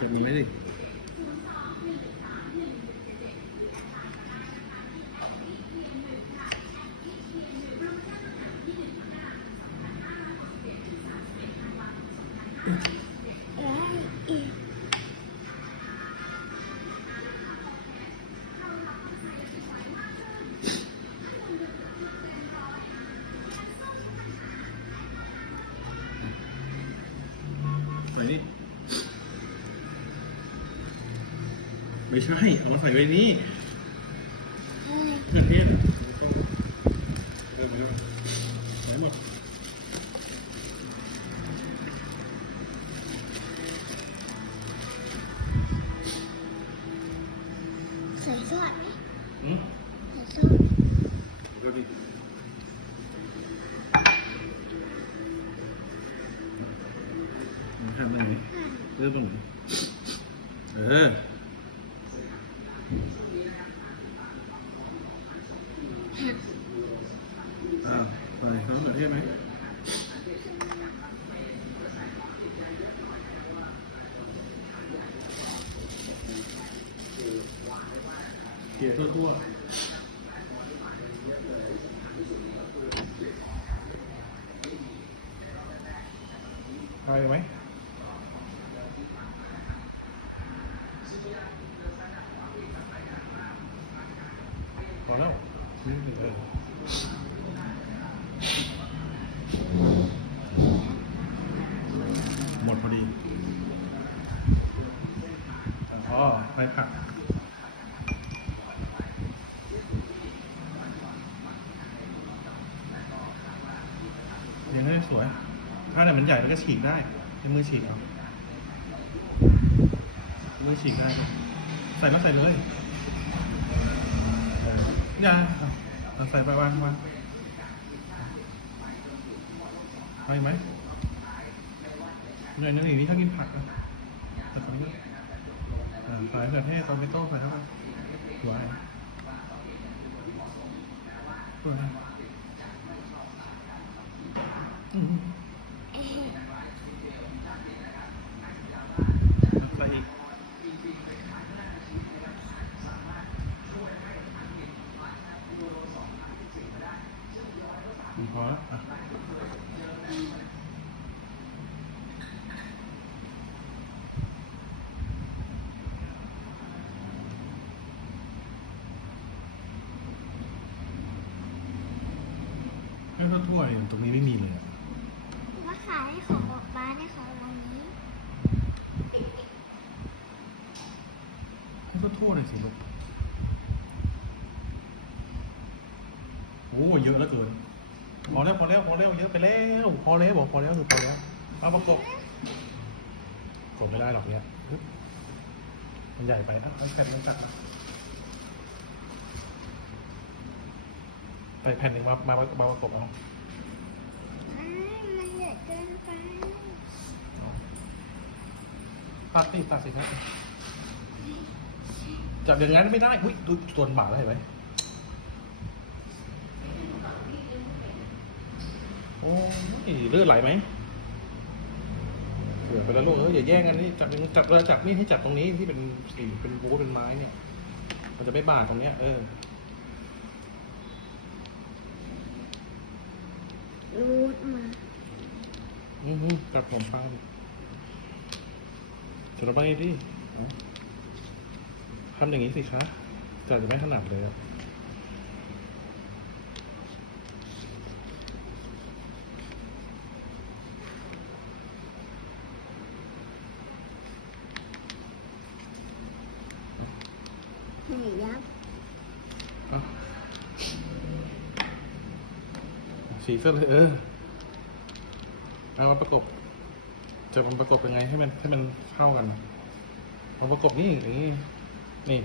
จับเลยจับมันไว้ดิอืม ไม่ใช่เอามาใส่ไว้นี่เพื่อนเทศอะต้องเริ่มเริ่มใส่หมดใส่ซอสไหมอืมใส่ซอสเดี๋ยวดิมันทำได้ไหมหั่นเริ่มตรงไหนเออ อ้าวใส่น้ำมะเขือเทศไหมเกลี่ยทั่วๆใช่ไหม พอแล้วนี่เออหมดพอดีอ๋อ ไปผักยังได้สวย ถ้าไหนมันใหญ่มันก็ฉีกได้ใช้มือฉีกเอามือฉีกได้ ใส่ก็ใส่เลยอย่าเอาใส่ไปวางวางเอาอีกไหมเนี่ยนึกอย่างนี้ถ้ากินผักนะแต่ตอนนี้ เออใส่มะเขือเทศตอมเมโต้ใส่เข้าไปสวยสวยนะอืมใส่อีกอืมพอแล้ว อะไม่ทั่วยตรงนี้ไม่มีเลยอะมาขายให้ของออกบ้านให้เขาวันนี้ไม่ทั่วทั่วๆเลยสิลูกโอ้เยอะแล้วเกินพอแล้วพอแล้วพอแล้วเยอะไปแล้วพอแล้วบอกพอแล้วคือพอแล้วเอาประกบกบไม่ได้หรอกเนี้ยมันใหญ่ไปอะแผ่นนึงตัดไปแผ่นหนึ่งมามามาประกบเอา อ้ายมันใหญ่เกินไป ตัดสิตัดสิครับจับอย่างนั้นไม่ได้อุ้ยดูตัวหมาแล้วเห็นไหมโอ้ยเลือดไหลไหมเกือบไปแล้วลูกเอออย่าแย่งกันนี่จับย่างจับเลยจับนี่ให้จับตรงนี้ที่เป็นสีเป็นบูเป็นไม้เนี่ย มันจะไม่บาดตรงเนี้ย เออรูดมา อือฮึกัดผมปังดิจะระบายดิเอาทำอย่างนี้สิคะจัดจะไม่ถนัดเลยอะหนียับเอาสีเสื้อเลยเออ เอามาประกบจะมันประกบยังไงให้มันให้มันเข้ากันเอาประกบนี่อย่างนี้นี่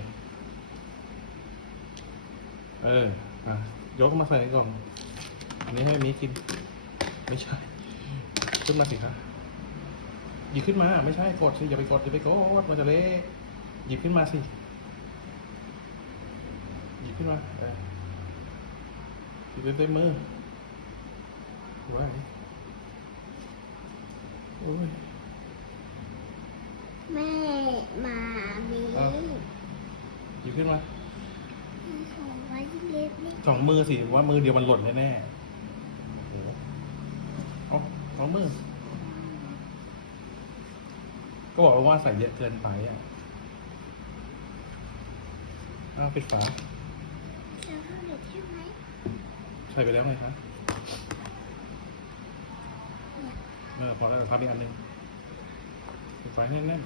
เอออะยกมาใส่ในกล่อง อันนี้ให้มีกิน ไม่ใช่ ขึ้นมาสิคะหยิบขึ้นมา ไม่ใช่กดสิอย่าไปกดอย่าไปกดมันจะเละหยิบขึ้นมาสิหยิบขึ้นมาเออหยิบเต็มมือไว้โอ้ย แม่มามีเอาหยิบขึ้นมาของไว้เล็บนี่สองมือสิว่ามือเดียวมันหล่นแน่ๆโอ้โหเอาสองมือ ก็บอกว่าใส่เยอะเกินไปอะเอาปิดฝา จะเข้าเด็กใช่ไหม ใส่ไปแล้วไงคะเออพอแล้วทำอีกอันหนึ่งปิดฝาให้แน่น